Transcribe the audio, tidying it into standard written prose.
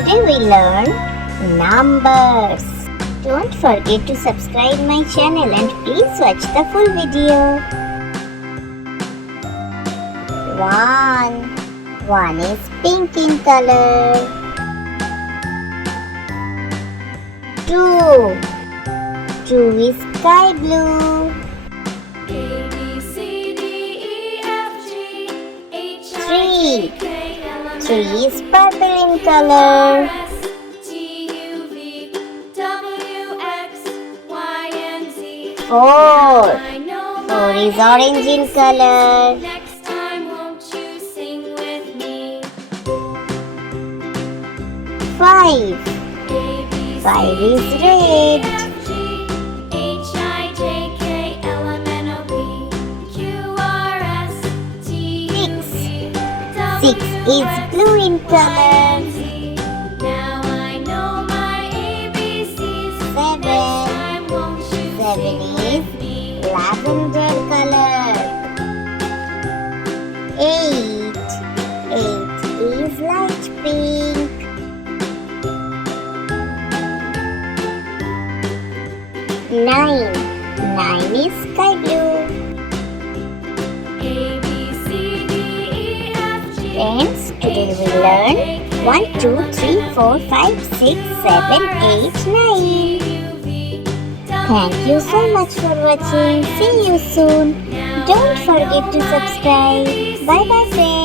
Today we learn numbers. Don't forget to subscribe my channel and please watch the full video. 1 is pink in color. 2 is sky blue. 3 is purple in color. 4 is orange in color. 5 is red. 6 is blue in color. 7 is lavender color. 8 is light pink. 9 is sky blue. Friends, today we learn 1, 2, 3, 4, 5, 6, 7, 8, 9. Thank you so much for watching. See you soon. Don't forget to subscribe. Bye bye friends.